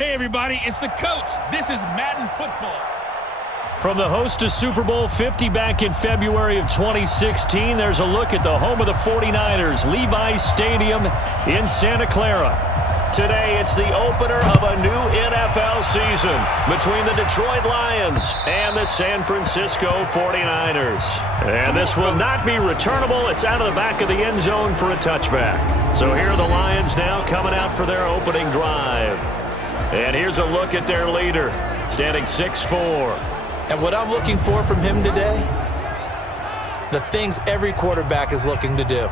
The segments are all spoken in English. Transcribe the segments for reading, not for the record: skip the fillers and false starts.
Hey, everybody, it's the coach. This is Madden Football. From the host of Super Bowl 50 back in February of 2016, there's a look at the home of the 49ers, Levi's Stadium in Santa Clara. Today, it's the opener of a new NFL season between the Detroit Lions and the San Francisco 49ers. And this will not be returnable. It's out of the back of the end zone for a touchback. So here are the Lions now coming out for their opening drive. And here's a look at their leader, standing 6'4". And what I'm looking for from him today, the things every quarterback is looking to do.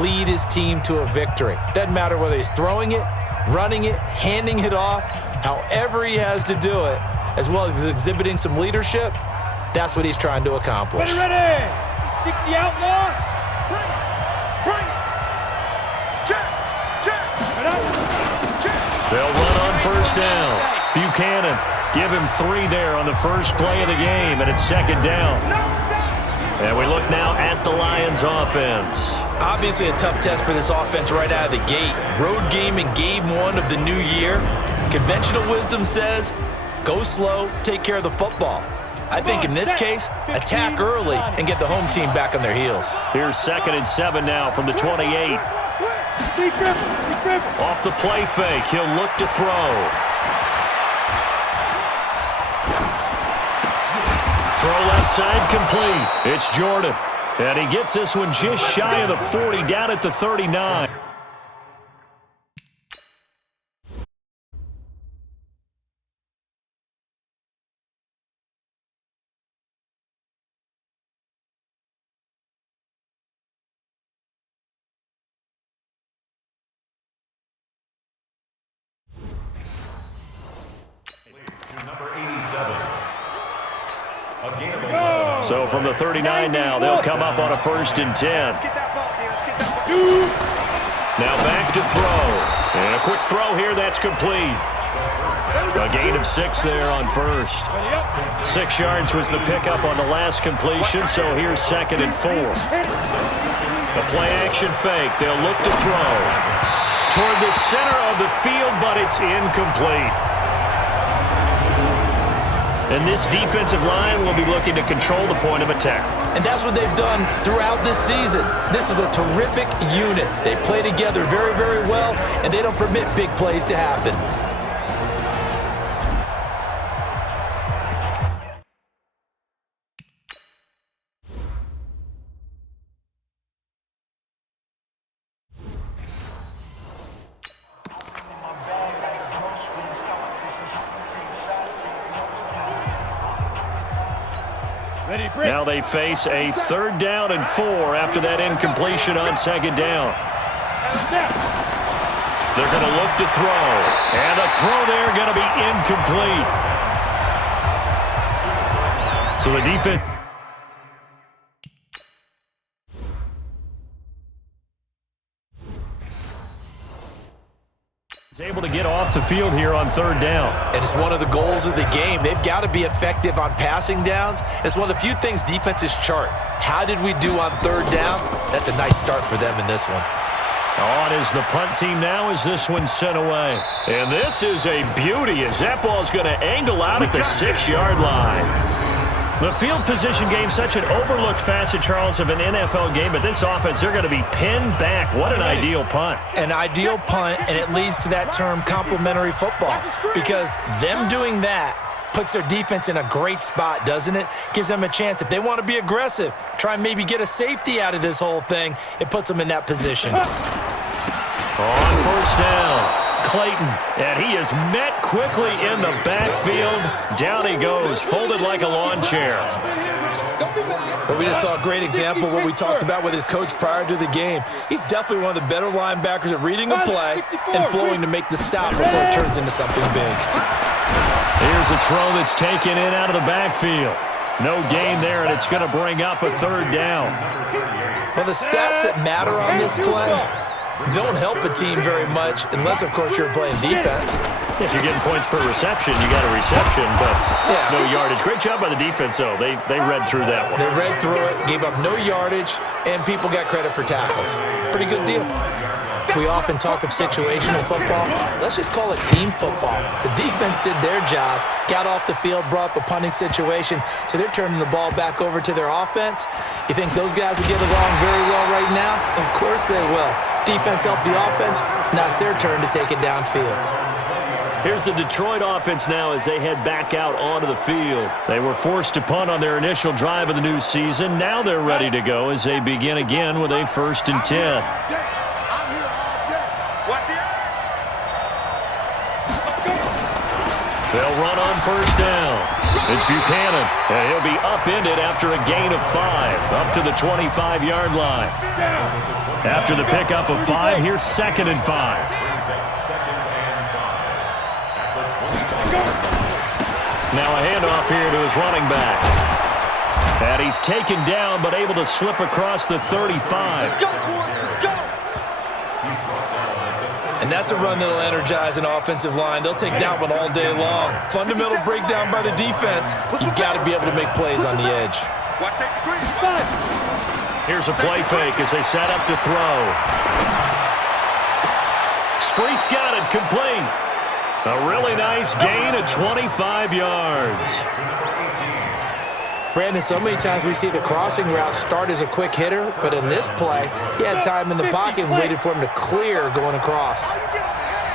Lead his team to a victory. Doesn't matter whether he's throwing it, running it, handing it off, however he has to do it, as well as exhibiting some leadership, that's what he's trying to accomplish. Ready. 60 out more. Bring it. Check. They'll run on first down. Buchanan, give him 3 there on the first play of the game, and it's second down. And we look now at the Lions offense. Obviously a tough test for this offense right out of the gate. Road game in game 1 of the new year. Conventional wisdom says, go slow, take care of the football. I think in this case, attack early and get the home team back on their heels. Here's 2nd and 7 now from the 28. Off the play fake, he'll look to throw. Throw left side complete. It's Jordan. And he gets this one just shy of the 40, down at the 39. So from the 39 now, they'll come up on a 1st and 10. Now back to throw. And a quick throw here, that's complete. A gain of 6 there on first. 6 yards was the pickup on the last completion, so here's 2nd and 4. The play action fake, they'll look to throw. Toward the center of the field, but it's incomplete. And this defensive line will be looking to control the point of attack. And that's what they've done throughout this season. This is a terrific unit. They play together very, very well, and they don't permit big plays to happen. Now they face a 3rd down and 4 after that incompletion on 2nd down. They're going to look to throw. And the throw there going to be incomplete. So the defense is able to get off the field here on 3rd down. And it's one of the goals of the game. They've got to be effective on passing downs. It's one of the few things defenses chart. How did we do on 3rd down? That's a nice start for them in this one. On is the punt team now as this one's sent away. And this is a beauty as that ball's going to angle out at the 6-yard line. The field position game, such an overlooked facet, Charles, of an NFL game, but this offense, they're going to be pinned back. What an ideal punt. An ideal punt, and it leads to that term complementary football, because them doing that puts their defense in a great spot, doesn't it? Gives them a chance. If they want to be aggressive, try and maybe get a safety out of this whole thing, it puts them in that position. On 1st down. Clayton, and he is met quickly in the backfield. Down he goes, folded like a lawn chair. But we just saw a great example of what we talked about with his coach prior to the game. He's definitely one of the better linebackers at reading a play and flowing to make the stop before it turns into something big. Here's a throw that's taken in out of the backfield. No gain there, and it's going to bring up a 3rd down. Well, the stats that matter on this play don't help a team very much unless, of course, you're playing defense. If you're getting points per reception, you got a reception, but no yardage. Great job by the defense, though. They read through that one. They read through it, gave up no yardage, and people got credit for tackles. Pretty good deal. We often talk of situational football. Let's just call it team football. The defense did their job, got off the field, brought up a punting situation, so they're turning the ball back over to their offense. You think those guys will get along very well right now? Of course they will. Defense helped the offense. Now it's their turn to take it downfield. Here's the Detroit offense now as they head back out onto the field. They were forced to punt on their initial drive of the new season. Now they're ready to go as they begin again with a 1st and 10. They'll run on 1st down. It's Buchanan, and he'll be upended after a gain of 5, up to the 25-yard line. After the pickup of 5, here's 2nd and 5. Now a handoff here to his running back. And he's taken down, but able to slip across the 35. Let's go, boys. Let's go. And that's a run that'll energize an offensive line. They'll take that one all day long. Fundamental breakdown by the defense. You've got to be able to make plays on the edge. Watch that. Here's a play fake as they set up to throw. Street's got it, complete. A really nice gain of 25 yards. Brandon, so many times we see the crossing route start as a quick hitter, but in this play, he had time in the pocket and waited for him to clear going across.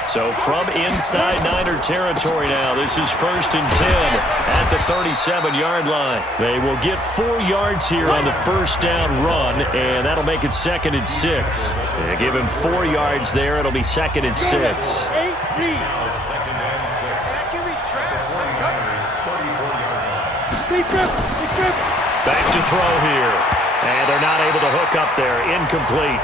So from inside Niner territory now, this is 1st and 10 at the 37-yard line. They will get 4 yards here on the 1st down run, and that'll make it 2nd and 6. They give him 4 yards there. It'll be 2nd and 6. Back to throw here. And they're not able to hook up there. Incomplete.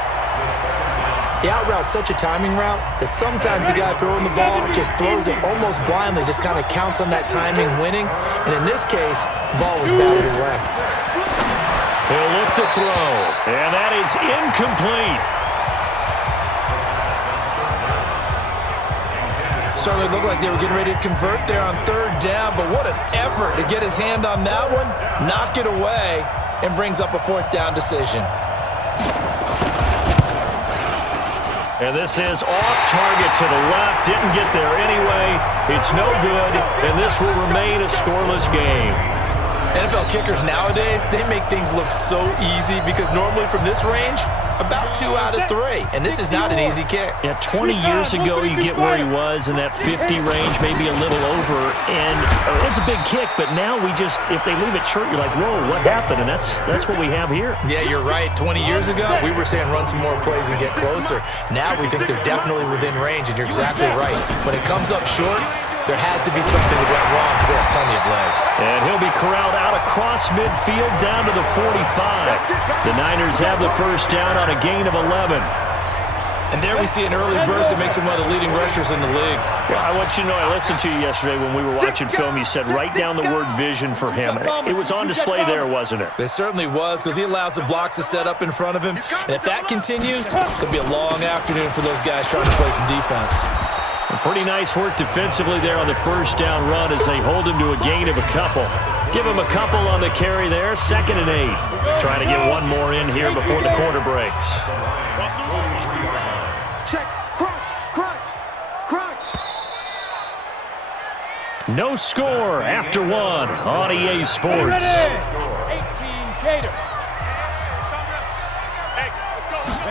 The out route's such a timing route that sometimes the guy throwing the ball just throws it almost blindly, just kind of counts on that timing winning. And in this case, the ball was batted away. He'll look to throw. And that is incomplete. Certainly looked like they were getting ready to convert there on 3rd down, but what an effort to get his hand on that one, knock it away, and brings up a 4th down decision. And this is off target to the left. Didn't get there anyway. It's no good, and this will remain a scoreless game. NFL kickers nowadays, they make things look so easy because normally from this range, about 2 out of 3. And this is not an easy kick. Yeah, 20 years ago, you get where he was in that 50 range, maybe a little over. And it's a big kick, but now we just, if they leave it short, you're like, whoa, what happened? And that's what we have here. Yeah, you're right. 20 years ago, we were saying run some more plays and get closer. Now we think they're definitely within range, and you're exactly right. When it comes up short, there has to be something that went wrong because they have plenty of leg. And he'll be corralled out across midfield down to the 45. The Niners have the 1st down on a gain of 11. And there we see an early burst that makes him one of the leading rushers in the league. Well, I want you to know, I listened to you yesterday when we were watching film. You said write down the word vision for him. It was on display there, wasn't it? It certainly was because he allows the blocks to set up in front of him. And if that continues, it'll be a long afternoon for those guys trying to play some defense. Pretty nice work defensively there on the 1st down run as they hold him to a gain of a couple. Give him a couple on the carry there. 2nd and 8. Trying to get one more in here before the quarter breaks. Check. Crunch. No score after 1 on EA Sports. 18 Gator.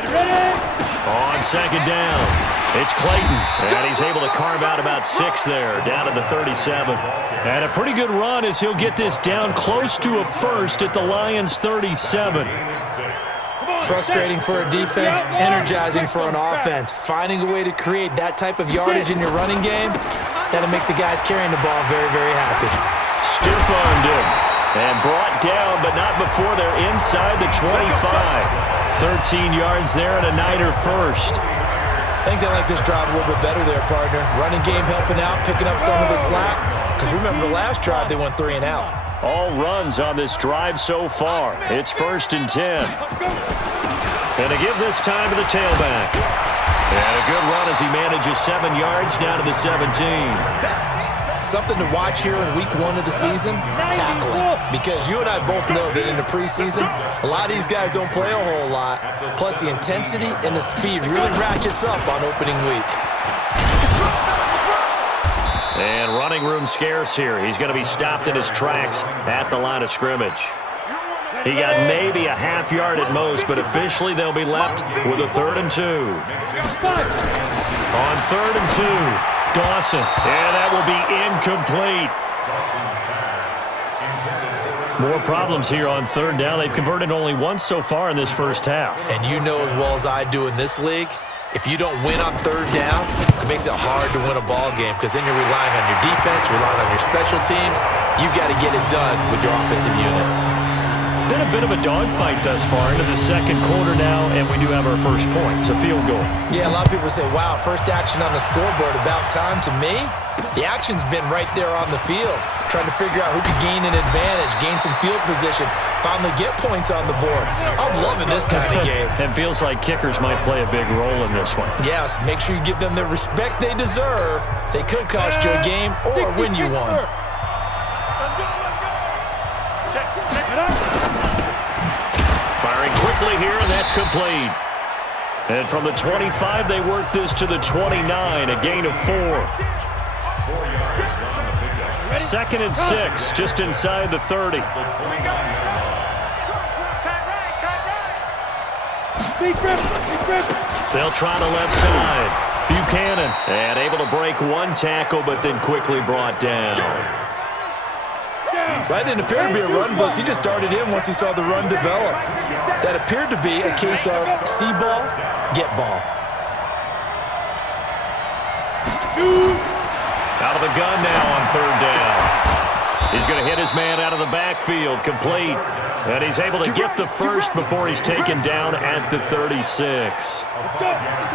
Ready. On 2nd down. It's Clayton, and he's able to carve out about 6 there, down to the 37. And a pretty good run as he'll get this down close to a 1st at the Lions' 37. Frustrating for a defense, energizing for an offense. Finding a way to create that type of yardage in your running game, that'll make the guys carrying the ball very, very happy. Stiff-armed him and brought down, but not before they're inside the 25. 13 yards there and a Niner 1st. I think they like this drive a little bit better there, partner. Running game helping out, picking up some of the slack. Because remember, the last drive, they went 3 and out. All runs on this drive so far. It's 1st and 10. And to give this time to the tailback. And a good run as he manages 7 yards down to the 17. Something to watch here in week 1 of the season, tackling. Because you and I both know that in the preseason, a lot of these guys don't play a whole lot. Plus, the intensity and the speed really ratchets up on opening week. And running room scarce here. He's going to be stopped in his tracks at the line of scrimmage. He got maybe a half yard at most, but officially they'll be left with a 3rd and 2. On 3rd and 2. Dawson, and that will be incomplete. More problems here on 3rd down. They've converted only once so far in this first half. And you know as well as I do in this league, if you don't win on 3rd down, it makes it hard to win a ball game because then you're relying on your defense, you're relying on your special teams. You've got to get it done with your offensive unit. Been a bit of a dogfight thus far into the 2nd quarter now, and we do have our first point. It's a field goal. Yeah, a lot of people say, wow, first action on the scoreboard, about time. To me, the action's been right there on the field, trying to figure out who could gain an advantage, gain some field position, finally get points on the board. I'm loving this kind of game. It feels like kickers might play a big role in this one. Yes, make sure you give them the respect they deserve. They could cost you a game or win you one. Firing quickly here, and that's complete. And from the 25, they work this to the 29, a gain of 4. 2nd and 6, just inside the 30. They'll try the left side. Buchanan, and able to break one tackle, but then quickly brought down. That didn't appear to be a run blitz. He just darted in once he saw the run develop. That appeared to be a case of see ball, get ball. Out of the gun now on 3rd down. He's going to hit his man out of the backfield, complete. And he's able to get the first before he's taken down at the 36.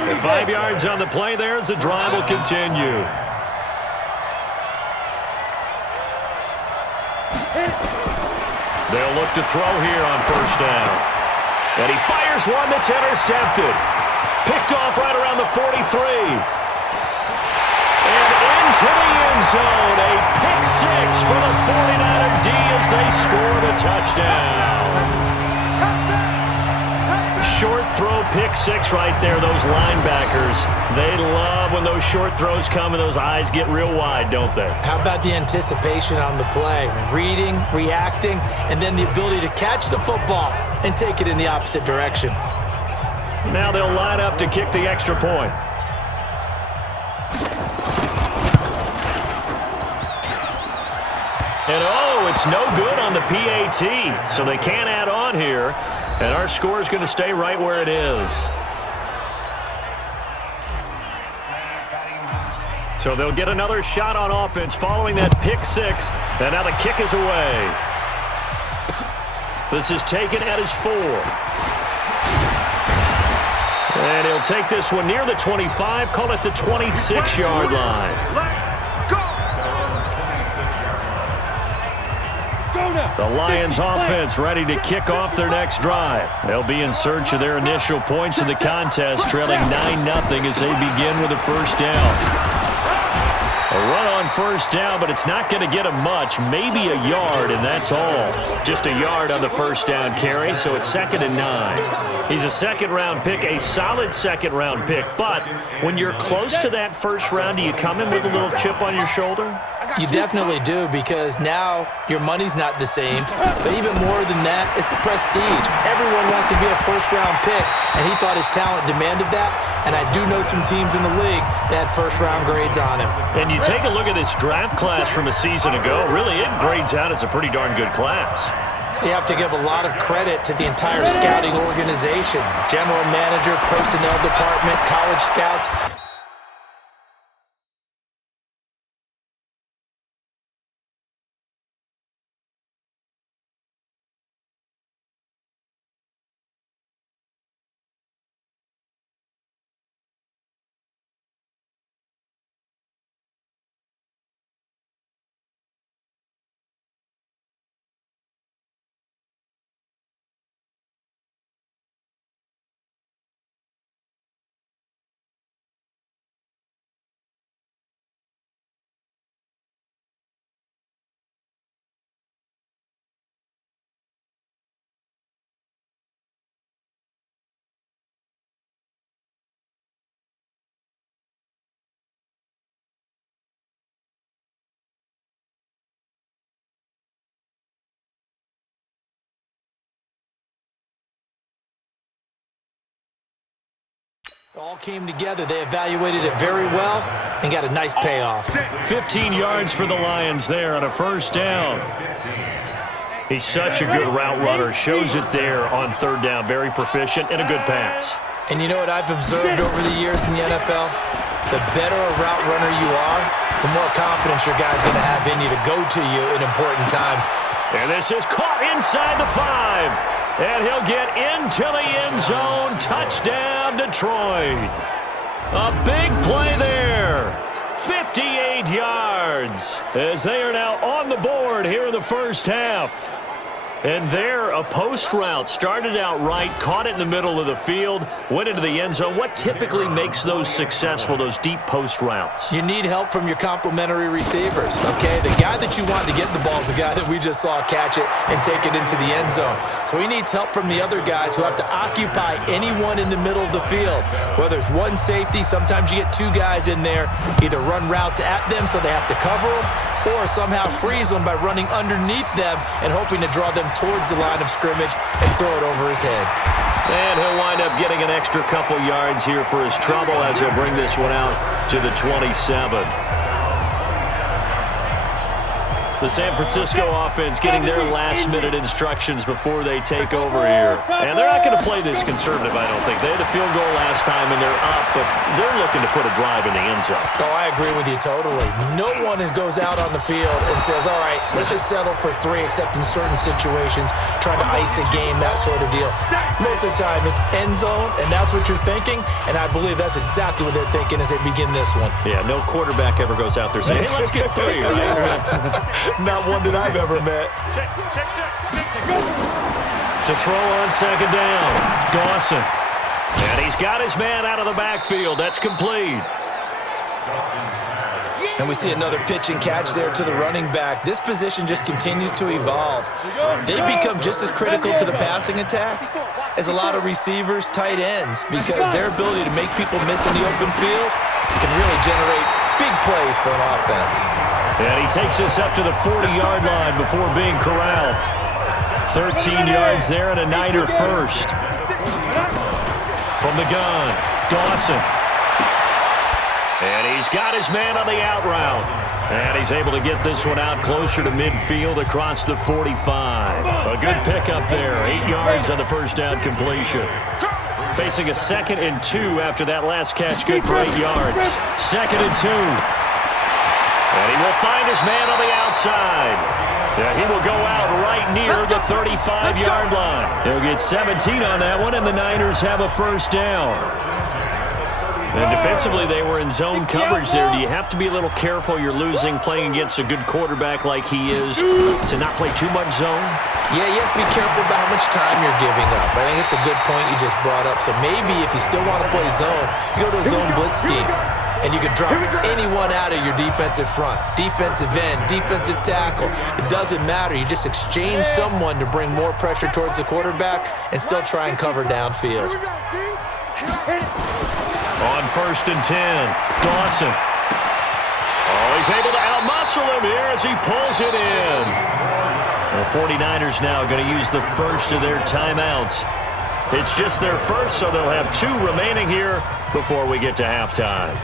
And 5 yards on the play there as the drive will continue. They'll look to throw here on 1st down. And he fires one that's intercepted. Picked off right around the 43. And into the end zone. A pick 6 for the 49er D as they score the touchdown. Short throw, pick 6 right there. Those linebackers, they love when those short throws come and those eyes get real wide, don't they? How about the anticipation on the play? Reading, reacting, and then the ability to catch the football and take it in the opposite direction. Now they'll line up to kick the extra point. And oh, it's no good on the PAT, so they can't add on here. And our score is going to stay right where it is. So they'll get another shot on offense following that pick 6. And now the kick is away. This is taken at his 4. And he'll take this one near the 25, call it the 26-yard line. The Lions offense ready to kick off their next drive. They'll be in search of their initial points in the contest, trailing 9-0 as they begin with a 1st down. A run on 1st down, but it's not going to get him much. Maybe a yard, and that's all. Just a yard on the 1st down carry, so it's 2nd and 9. He's a 2nd-round pick, a solid 2nd-round pick. But when you're close to that 1st round, do you come in with a little chip on your shoulder? You definitely do, because now your money's not the same. But even more than that, it's the prestige. Everyone wants to be a 1st-round pick, and he thought his talent demanded that. And I do know some teams in the league that had 1st-round grades on him. And you take a look at this draft class from a season ago. Really, it grades out as a pretty darn good class. So you have to give a lot of credit to the entire scouting organization, general manager, personnel department, college scouts. All came together. They evaluated it very well and got a nice payoff. 15 yards for the Lions there on a first down. He's such a good route runner. Shows it there on third down. Very proficient and a good pass. And you know what I've observed over the years in the NFL? The better a route runner you are, the more confidence your guy's going to have in you to go to you in important times. And this is caught inside the 5. And he'll get into the end zone. Touchdown, Detroit. A big play there. 58 yards as they are now on the board here in the first half. And there, a post route. Started out right, caught it in the middle of the field, went into the end zone. What typically makes those successful, those deep post routes? You need help from your complementary receivers, okay? The guy that you want to get the ball is the guy that we just saw catch it and take it into the end zone. So he needs help from the other guys who have to occupy anyone in the middle of the field. Whether it's one safety, sometimes you get two guys in there, either run routes at them so they have to cover them, or somehow freeze them by running underneath them and hoping to draw them towards the line of scrimmage and throw it over his head. And he'll wind up getting an extra couple yards here for his trouble as he'll bring this one out to the 27. The San Francisco offense getting their last-minute instructions before they take over here. And they're not going to play this conservative, I don't think. They had a field goal last time, and they're up, but they're looking to put a drive in the end zone. Oh, I agree with you totally. No one goes out on the field and says, all right, let's just settle for 3, except in certain situations, trying to ice a game, that sort of deal. Most of the time, it's end zone, and that's what you're thinking, and I believe that's exactly what they're thinking as they begin this one. Yeah, no quarterback ever goes out there saying, hey, let's get 3, right? Not one that I've ever met. To throw on second down, Dawson. And he's got his man out of the backfield. That's complete. And we see another pitch and catch there to the running back. This position just continues to evolve. They become just as critical to the passing attack as a lot of receivers, tight ends, because their ability to make people miss in the open field can really generate big plays for an offense. And he takes us up to the 40-yard line before being corralled. 13 yards there and a Niner first. From the gun, Dawson. And he's got his man on the out route. And he's able to get this one out closer to midfield across the 45. A good pickup there. 8 yards on the first down completion. Facing a 2nd and 2 after that last catch, good for 8 yards. 2nd and 2. And he will find his man on the outside. Yeah, he will go out right near the 35-yard line. He'll get 17 on that one, and the Niners have a first down. And defensively, they were in zone coverage there. Do you have to be a little careful? You're losing, playing against a good quarterback like he is, to not play too much zone? Yeah, you have to be careful about how much time you're giving up. I think it's a good point you just brought up. So maybe if you still want to play zone, you go to a zone blitz scheme. And you can drop anyone out of your defensive front, defensive end, defensive tackle. It doesn't matter. You just exchange someone to bring more pressure towards the quarterback and still try and cover downfield. On 1st and 10, Dawson. Oh, he's able to outmuscle him here as he pulls it in. The 49ers now going to use the first of their timeouts. It's just their first, so they'll have 2 remaining here before we get to halftime.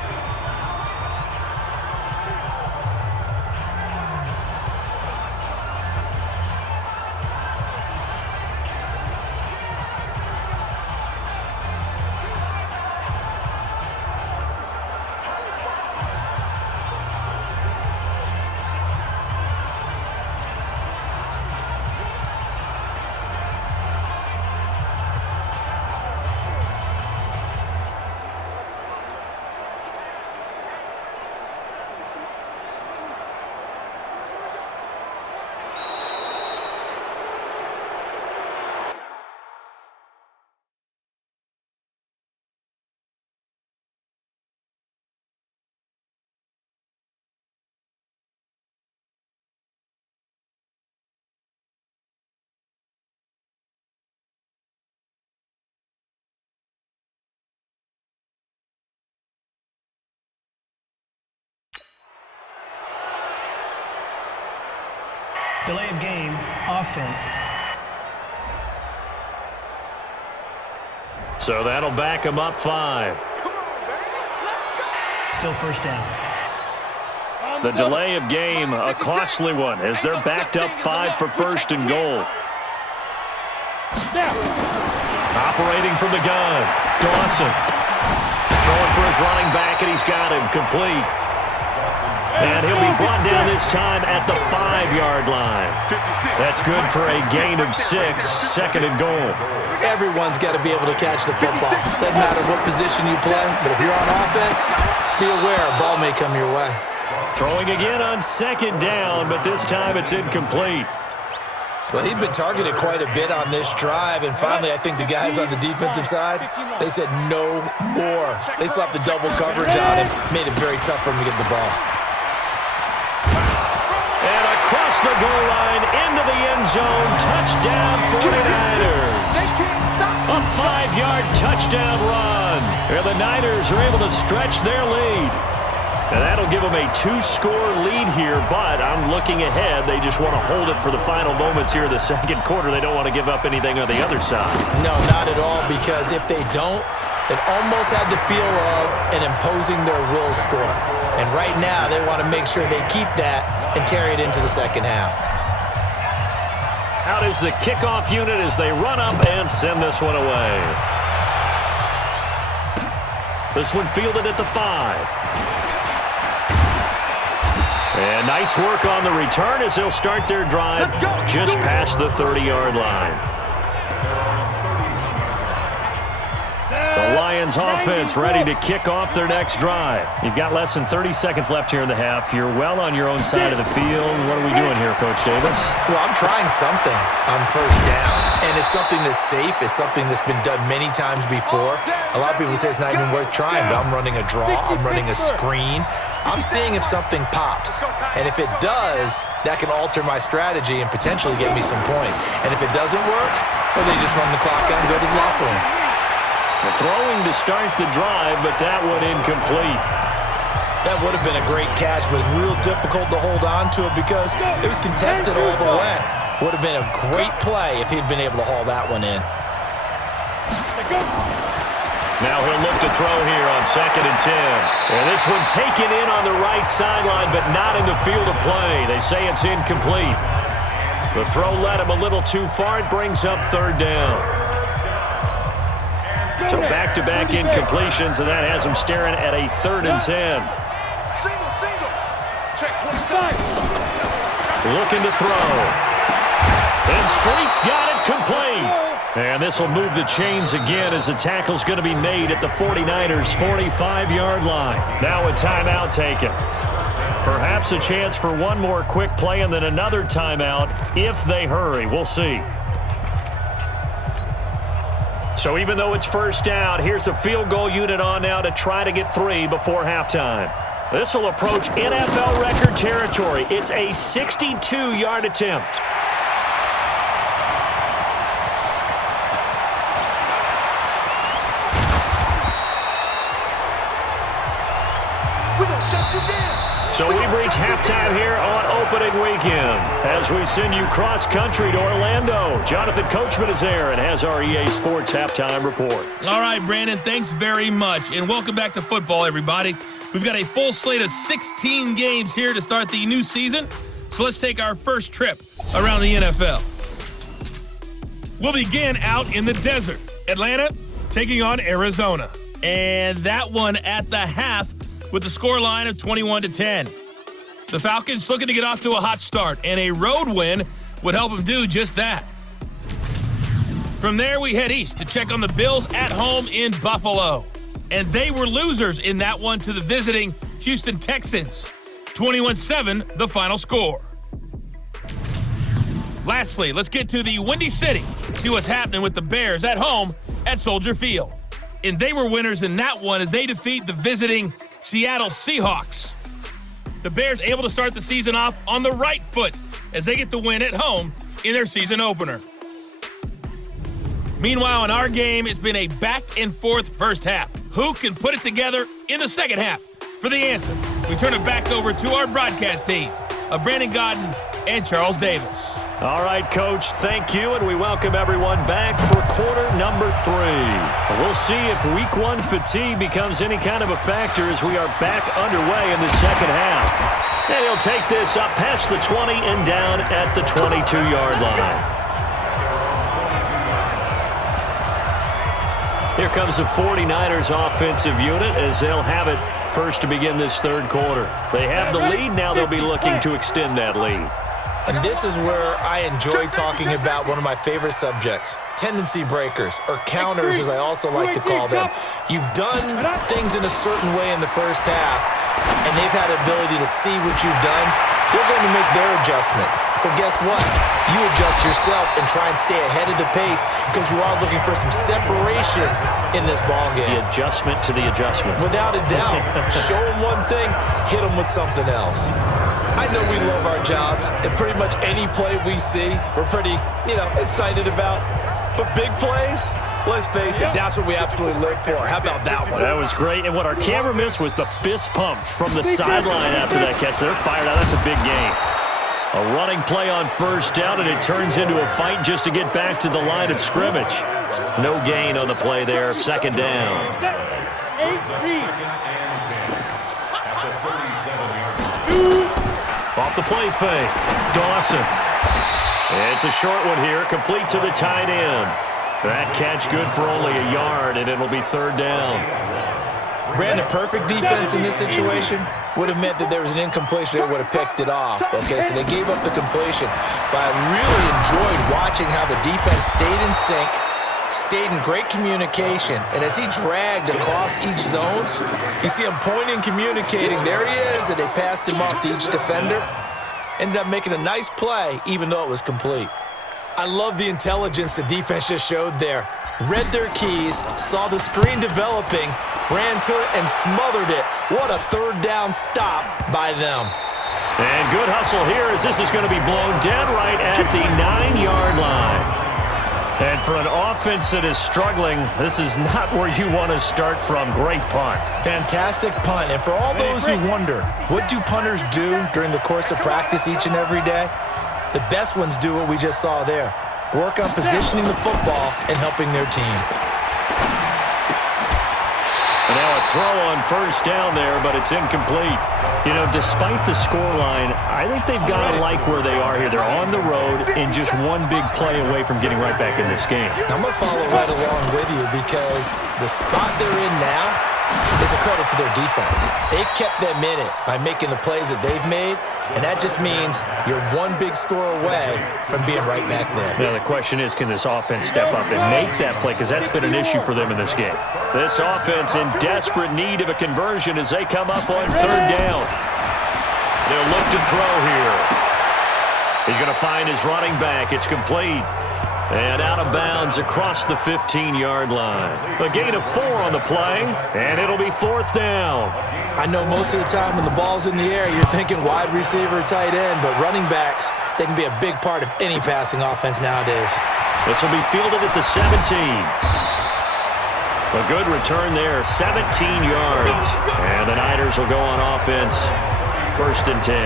Delay of game, offense. So that'll back them up 5. Still first down. The delay of game, a costly one, as they're backed up 5 for first and goal. Operating from the gun, Dawson. Throwing for his running back, and he's got him complete. And he'll be brought down this time at the 5-yard line. That's good for a gain of 6, second and goal. Everyone's got to be able to catch the football. Doesn't matter what position you play, but if you're on offense, be aware a ball may come your way. Throwing again on second down, but this time it's incomplete. Well, he'd been targeted quite a bit on this drive, and finally I think the guys on the defensive side, they said no more. They slapped the double coverage on him, made it very tough for him to get the ball. And across the goal line, into the end zone, touchdown 49ers. A 5-yard touchdown run. And the Niners are able to stretch their lead. And that'll give them a 2-score lead here, but I'm looking ahead. They just want to hold it for the final moments here in the second quarter. They don't want to give up anything on the other side. No, not at all, because if they don't, it almost had the feel of an imposing their will score. And right now, they want to make sure they keep that and carry it into the second half. Out is the kickoff unit as they run up and send this one away. This one fielded at the 5. And nice work on the return as they'll start their drive just past the 30-yard line. The Lions offense ready to kick off their next drive. You've got less than 30 seconds left here in the half. You're well on your own side of the field. What are we doing here, Coach Davis? Well, I'm trying something on first down, and it's something that's safe. It's something that's been done many times before. A lot of people say it's not even worth trying, but I'm running a draw. I'm running a screen. I'm seeing if something pops, and if it does, that can alter my strategy and potentially get me some points. And if it doesn't work, well, they just run the clock out and go to the locker room. Throwing to start the drive, but that one incomplete. That would have been a great catch, but it's real difficult to hold on to it because it was contested all the way. Would have been a great play if he'd been able to haul that one in. Now he'll look to throw here on second and 10. And this one taken in on the right sideline, but not in the field of play. They say it's incomplete. The throw led him a little too far. It brings up third down. So back-to-back incompletions, and that has him staring at a 3rd and 10. Single. Check 25. Looking to throw. And Street's got it complete. And this will move the chains again as the tackle's going to be made at the 49ers' 45-yard line. Now a timeout taken. Perhaps a chance for one more quick play and then another timeout if they hurry. We'll see. So even though it's first down, here's the field goal unit on now to try to get 3 before halftime. This will approach NFL record territory. It's a 62-yard attempt. So we've reached halftime here on opening weekend as we send you cross-country to Orlando. Jonathan Coachman is there and has our EA Sports halftime report. All right, Brandon, thanks very much. And welcome back to football, everybody. We've got a full slate of 16 games here to start the new season. So let's take our first trip around the NFL. We'll begin out in the desert. Atlanta taking on Arizona. And that one at the half with the scoreline of 21-10. The Falcons looking to get off to a hot start, and a road win would help them do just that. From there, we head east to check on the Bills at home in Buffalo. And they were losers in that one to the visiting Houston Texans. 21-7, the final score. Lastly, let's get to the Windy City, see what's happening with the Bears at home at Soldier Field. And they were winners in that one as they defeat the visiting Seattle Seahawks. The Bears able to start the season off on the right foot as they get the win at home in their season opener. Meanwhile, in our game, it's been a back-and-forth first half. Who can put it together in the second half? For the answer, we turn it back over to our broadcast team of Brandon Godden and Charles Davis. All right, Coach, thank you, and we welcome everyone back for quarter number 3. We'll see if week 1 fatigue becomes any kind of a factor as we are back underway in the second half. And he'll take this up past the 20 and down at the 22-yard line. Here comes the 49ers offensive unit as they'll have it first to begin this third quarter. They have the lead. Now they'll be looking to extend that lead. And this is where I enjoy talking about one of my favorite subjects, tendency breakers, or counters as I also like to call them. You've done things in a certain way in the first half, and they've had the ability to see what you've done. They're going to make their adjustments. So guess what? You adjust yourself and try and stay ahead of the pace because you are looking for some separation in this ballgame. The adjustment to the adjustment. Without a doubt. Show them one thing, hit them with something else. I know we love our jobs, and pretty much any play we see, we're pretty, excited about. But big plays, let's face it, that's what we absolutely live for. How about that one? That was great, and what our camera missed was the fist pump from the sideline after that catch. They're fired out. That's a big gain. A running play on first down, and it turns into a fight just to get back to the line of scrimmage. No gain on the play there, second down. Off the play fake, Dawson. It's a short one here, complete to the tight end. That catch good for only a yard, and it'll be third down. Brandon, perfect defense in this situation would have meant that there was an incompletion that would have picked it off. Okay, so they gave up the completion. But I really enjoyed watching how the defense stayed in sync, stayed in great communication, and as he dragged across each zone, you see him pointing, communicating. There he is, and they passed him off to each defender. Ended up making a nice play, even though it was complete. I love the intelligence the defense just showed there. Read their keys, saw the screen developing, ran to it, and smothered it. What a third down stop by them. And good hustle here as this is going to be blown dead right at the 9-yard line. And for an offense that is struggling, this is not where you want to start from. Great punt. Fantastic punt. And for all those who wonder, what do punters do during the course of practice each and every day? The best ones do what we just saw there. Work on positioning the football and helping their team. And now a throw on first down there, but it's incomplete. Despite the scoreline, I think they've got to like where they are here. They're on the road and just one big play away from getting right back in this game. I'm going to follow right along with you because the spot they're in now is a credit to their defense. They've kept them in it by making the plays that they've made, and that just means you're one big score away from being right back there. Now the question is, can this offense step up and make that play? Because that's been an issue for them in this game. This offense in desperate need of a conversion as they come up on third down. They'll look to throw here. He's going to find his running back. It's complete. And out of bounds across the 15-yard line. A gain of 4 on the play, and it'll be fourth down. I know most of the time when the ball's in the air, you're thinking wide receiver, tight end, but running backs, they can be a big part of any passing offense nowadays. This will be fielded at the 17. A good return there, 17 yards. And the Niners will go on offense, first and 10.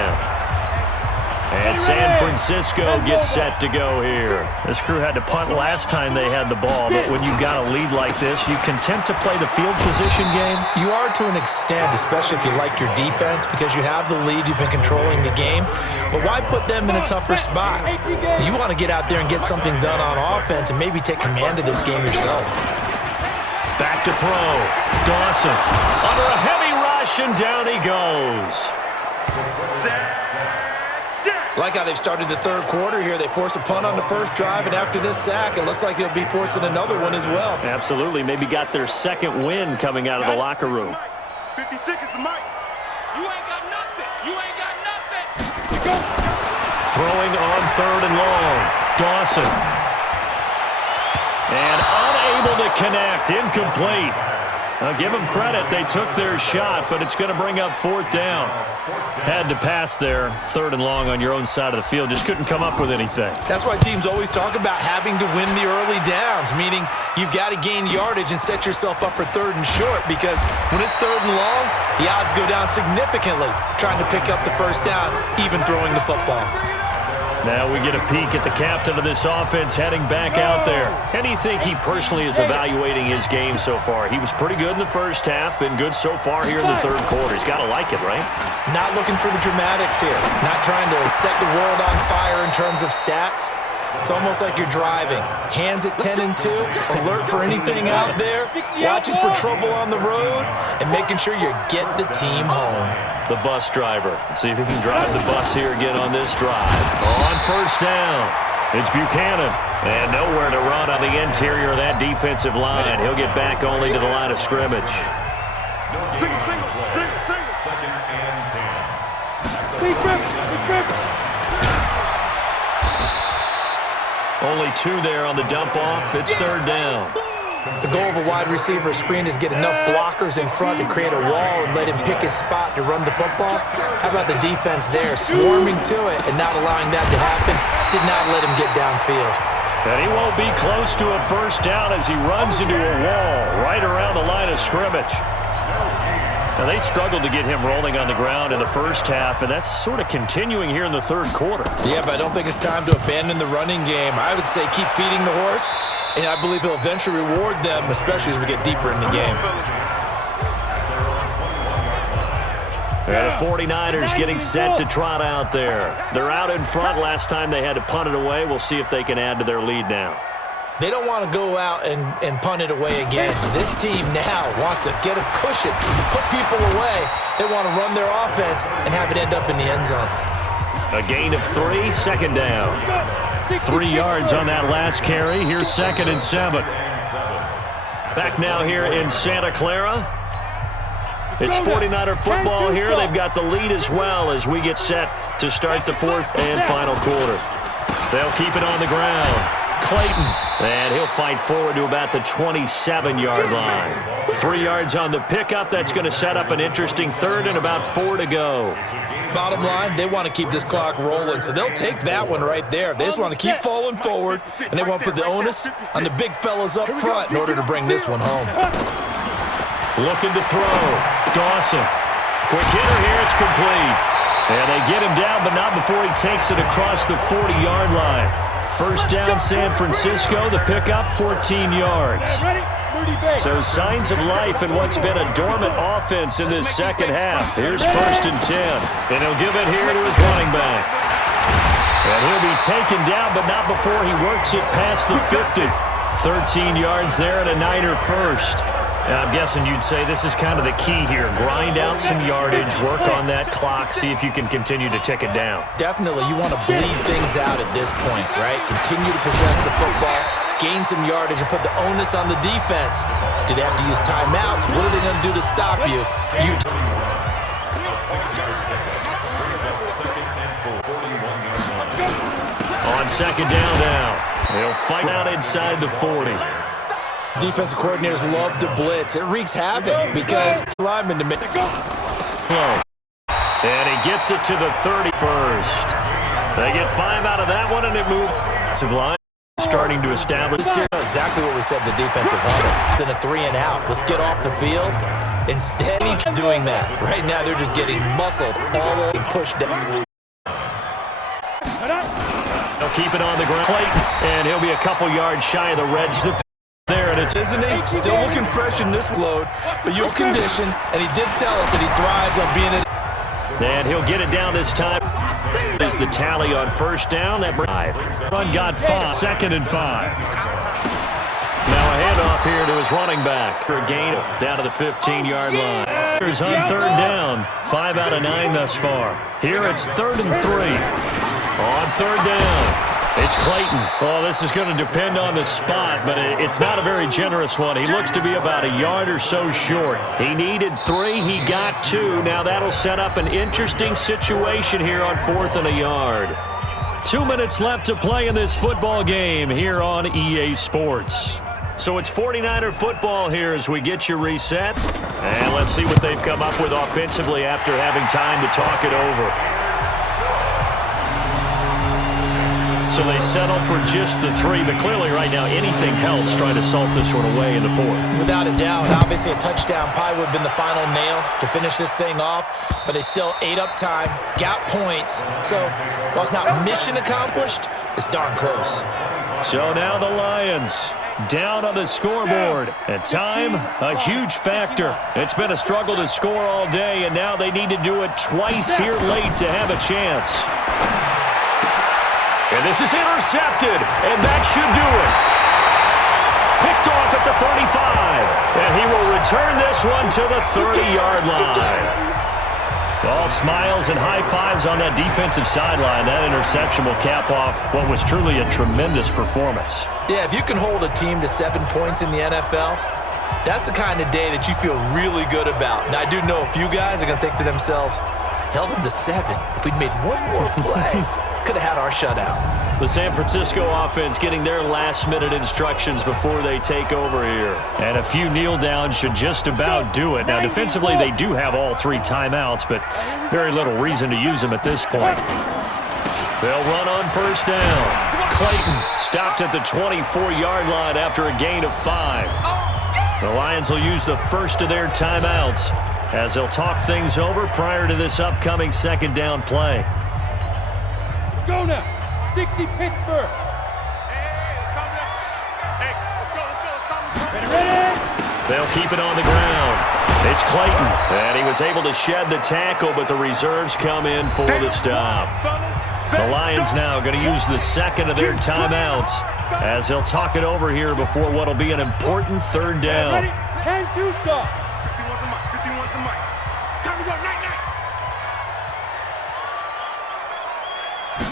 And San Francisco gets set to go here. This crew had to punt last time they had the ball, but when you've got a lead like this, you content to play the field position game? You are to an extent, especially if you like your defense, because you have the lead, you've been controlling the game. But why put them in a tougher spot? You want to get out there and get something done on offense and maybe take command of this game yourself. Back to throw. Dawson under a heavy rush, and down he goes. Like how they've started the third quarter here. They force a punt on the first drive, and after this sack, it looks like they'll be forcing another one as well. Absolutely. Maybe got their second win coming out of the locker room. 50 seconds to Mike. You ain't got nothing. You ain't got nothing. Throwing on third and long. Dawson. And unable to connect. Incomplete. Now give them credit. They took their shot, but it's going to bring up fourth down. Had to pass there, third and long on your own side of the field. Just couldn't come up with anything. That's why teams always talk about having to win the early downs, meaning you've got to gain yardage and set yourself up for third and short, because when it's third and long, the odds go down significantly trying to pick up the first down, even throwing the football. Now we get a peek at the captain of this offense heading back out there. How do you think he personally is evaluating his game so far? He was pretty good in the first half, been good so far here in the third quarter. He's got to like it, right? Not looking for the dramatics here. Not trying to set the world on fire in terms of stats. It's almost like you're driving. Hands at 10 and 2, alert for anything out there, watching for trouble on the road, and making sure you get the team home. The bus driver. See if he can drive the bus here again on this drive. On first down, it's Buchanan. And nowhere to run on the interior of that defensive line. He'll get back only to the line of scrimmage. Single. Second and 10. Only 2 there on the dump off. It's third down. The goal of a wide receiver screen is get enough blockers in front to create a wall and let him pick his spot to run the football. How about the defense there, swarming to it and not allowing that to happen? Did not let him get downfield. And he won't be close to a first down as he runs into a wall right around the line of scrimmage. Now, they struggled to get him rolling on the ground in the first half, and that's sort of continuing here in the third quarter. Yeah, but I don't think it's time to abandon the running game. I would say keep feeding the horse, and I believe he'll eventually reward them, especially as we get deeper in the game. And the 49ers getting set to trot out there. They're out in front. Last time they had to punt it away. We'll see if they can add to their lead now. They don't want to go out and punt it away again. This team now wants to get a cushion, put people away. They want to run their offense and have it end up in the end zone. A gain of 3, second down. 3 yards on that last carry. Here's 2nd and 7. Back now here in Santa Clara. It's 49er football here. They've got the lead as well as we get set to start the 4th and final quarter. They'll keep it on the ground. Clayton, and he'll fight forward to about the 27-yard line. 3 yards on the pickup. That's going to set up an interesting third and about 4 to go. Bottom line, they want to keep this clock rolling, so they'll take that one right there. They just want to keep falling forward, and they want to put the onus on the big fellas up front in order to bring this one home. Looking to throw. Dawson. Quick hitter here. It's complete. And they get him down, but not before he takes it across the 40-yard line. First down, San Francisco. The pickup, 14 yards. So signs of life in what's been a dormant offense in this second half. Here's 1st and 10. And he'll give it here to his running back. And he'll be taken down, but not before he works it past the 50. 13 yards there and a Niner first. Now, I'm guessing you'd say this is kind of the key here. Grind out some yardage, work on that clock, see if you can continue to tick it down. Definitely, you want to bleed things out at this point, right? Continue to possess the football, gain some yardage, and put the onus on the defense. Do they have to use timeouts? What are they going to do to stop you? On second down now. They'll fight out inside the 40. Defensive coordinators love to blitz. It wreaks havoc because linemen to make it go. And he gets it to the 31st. They get 5 out of that one, and it moves. Defensive line starting to establish. Exactly what we said in the defensive huddle. Then a 3 and out. Let's get off the field. Instead, he's doing that. Right now, they're just getting muscled all over and pushed down. They'll keep it on the ground. Clayton, and he'll be a couple yards shy of the Reds. There it is. Isn't he? Still looking fresh in this load, but you'll condition, and he did tell us that he thrives on being And he'll get it down this time. Is the tally on first down. That run got 5. 2nd and 5. Now a handoff here to his running back. For a gain down to the 15-yard line. Here's on 3rd down. 5 out of 9 thus far. Here it's 3rd and 3. On 3rd down. It's Clayton. Oh, this is going to depend on the spot, but it's not a very generous one. He looks to be about a yard or so short. He needed 3. He got 2. Now that'll set up an interesting situation here on 4th and a yard. 2 minutes left to play in this football game here on EA Sports. So it's 49er football here as we get you reset. And let's see what they've come up with offensively after having time to talk it over. So they settle for just the 3, but clearly right now anything helps trying to salt this one away in the 4th. Without a doubt, obviously a touchdown probably would have been the final nail to finish this thing off, but they still ate up time, got points. So while it's not mission accomplished, it's darn close. So now the Lions down on the scoreboard, and time, a huge factor. It's been a struggle to score all day, and now they need to do it twice here late to have a chance. And this is intercepted, and that should do it. Picked off at the 35, and he will return this one to the 30-yard line. All smiles and high fives on that defensive sideline. That interception will cap off what was truly a tremendous performance. Yeah, if you can hold a team to 7 points in the NFL, that's the kind of day that you feel really good about. Now, I do know a few guys are going to think to themselves, held them to 7. If we'd made one more play, could have had our shutout. The San Francisco offense getting their last-minute instructions before they take over here. And a few kneel-downs should just about do it. Now, defensively, they do have all 3 timeouts, but very little reason to use them at this point. They'll run on first down. Clayton stopped at the 24-yard line after a gain of 5. The Lions will use the first of their timeouts as they'll talk things over prior to this upcoming second down play. Go now. 60 Pittsburgh. Hey, let's come now. Hey, let's go. Ready? They'll keep it on the ground. It's Clayton, and he was able to shed the tackle, but the reserves come in for the stop. The Lions now going to use the second of their timeouts as they'll talk it over here before what will be an important third down. 10-2 stop. 51's the mic. Time to go, night.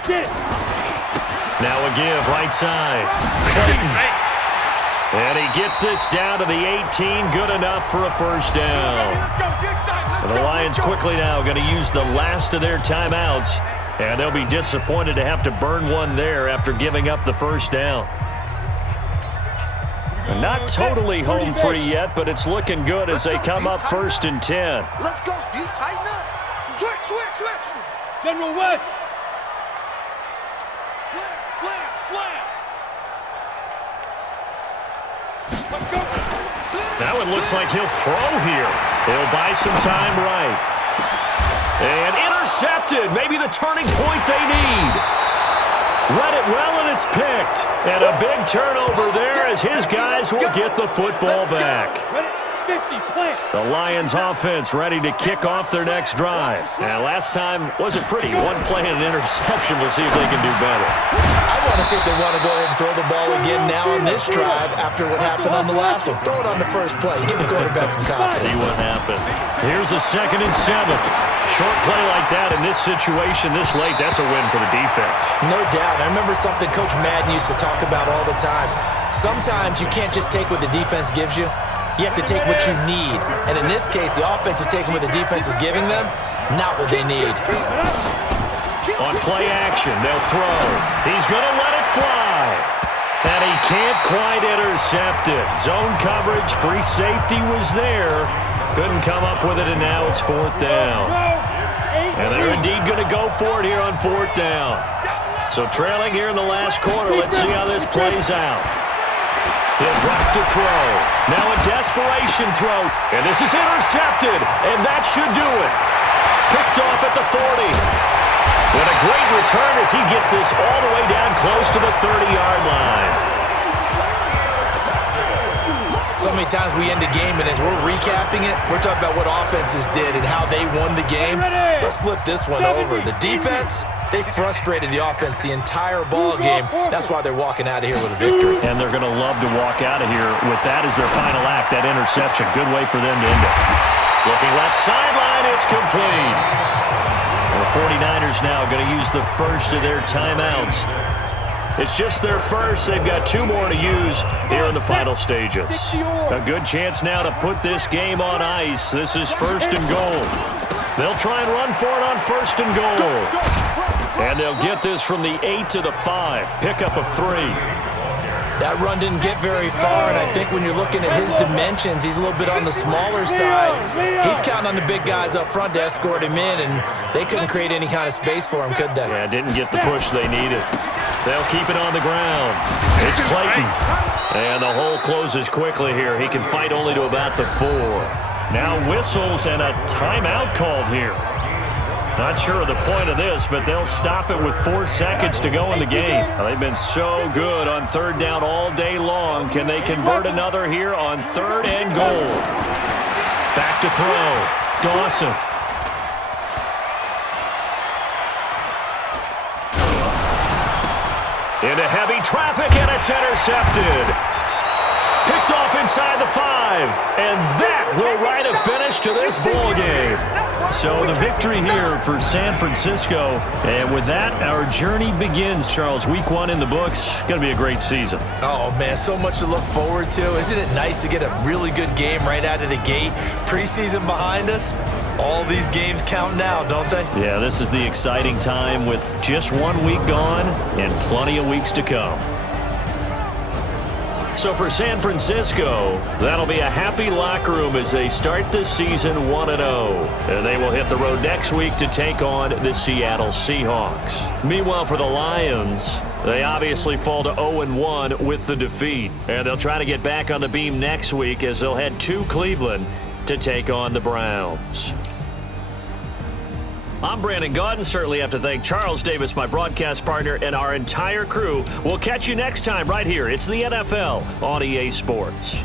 Get it. Now a give, right side. Clayton. And he gets this down to the 18, good enough for a first down. And the Lions quickly now going to use the last of their timeouts, and they'll be disappointed to have to burn one there after giving up the first down. And not totally home free yet, but it's looking good as they come up 1st and 10. Let's go, D. Tighten up. Switch. General West. Slam. Let's go. Now it looks like he'll throw here. He'll buy some time right. And intercepted. Maybe the turning point they need. Read it well, and it's picked. And a big turnover there as his guys will get the football back. Ready? 50, plant. The Lions offense ready to kick off their next drive. And last time wasn't pretty. One play and an interception. We'll see if they can do better. I want to see if they want to go ahead and throw the ball again now on this drive after what happened on the last one. Throw it on the first play. Give the quarterback some confidence. See what happens. Here's a 2nd and 7. Short play like that in this situation this late, that's a win for the defense. No doubt. I remember something Coach Madden used to talk about all the time. Sometimes you can't just take what the defense gives you. You have to take what you need. And in this case, the offense is taking what the defense is giving them, not what they need. On play action, they'll throw. He's going to let it fly. And he can't quite intercept it. Zone coverage, free safety was there. Couldn't come up with it, and now it's 4th down. And they're indeed going to go for it here on 4th down. So trailing here in the last quarter, let's see how this plays out. He'll drop to throw. Now a desperation throw. And this is intercepted. And that should do it. Picked off at the 40. And a great return as he gets this all the way down close to the 30-yard line. So many times we end a game, and as we're recapping it, we're talking about what offenses did and how they won the game. Let's flip this one over. The defense, they frustrated the offense the entire ball game. That's why they're walking out of here with a victory. And they're going to love to walk out of here with that as their final act, that interception. Good way for them to end it. Looking left sideline, it's complete. And the 49ers now going to use the first of their timeouts. It's just their first. They've got 2 more to use here in the final stages. A good chance now to put this game on ice. This is 1st and goal. They'll try and run for it on 1st and goal. And they'll get this from the 8 to the 5. Pickup of 3. That run didn't get very far, and I think when you're looking at his dimensions, he's a little bit on the smaller side. He's counting on the big guys up front to escort him in, and they couldn't create any kind of space for him, could they? Yeah, didn't get the push they needed. They'll keep it on the ground. It's Clayton. And the hole closes quickly here. He can fight only to about the 4. Now whistles and a timeout called here. Not sure of the point of this, but they'll stop it with 4 seconds to go in the game. They've been so good on third down all day long. Can they convert another here on 3rd and goal? Back to throw. Dawson. Into heavy traffic, and it's intercepted. Picked off inside the 5, and that will write a finish to this ball game. So the victory here for San Francisco. And with that, our journey begins, Charles. Week 1 in the books. Going to be a great season. Oh, man, so much to look forward to. Isn't it nice to get a really good game right out of the gate? Preseason behind us. All these games count now, don't they? Yeah, this is the exciting time with just 1 week gone and plenty of weeks to come. So for San Francisco, that'll be a happy locker room as they start this season 1-0. And they will hit the road next week to take on the Seattle Seahawks. Meanwhile, for the Lions, they obviously fall to 0-1 with the defeat. And they'll try to get back on the beam next week as they'll head to Cleveland to take on the Browns. I'm Brandon Gaudin. Certainly have to thank Charles Davis, my broadcast partner, and our entire crew. We'll catch you next time right here. It's the NFL on EA Sports.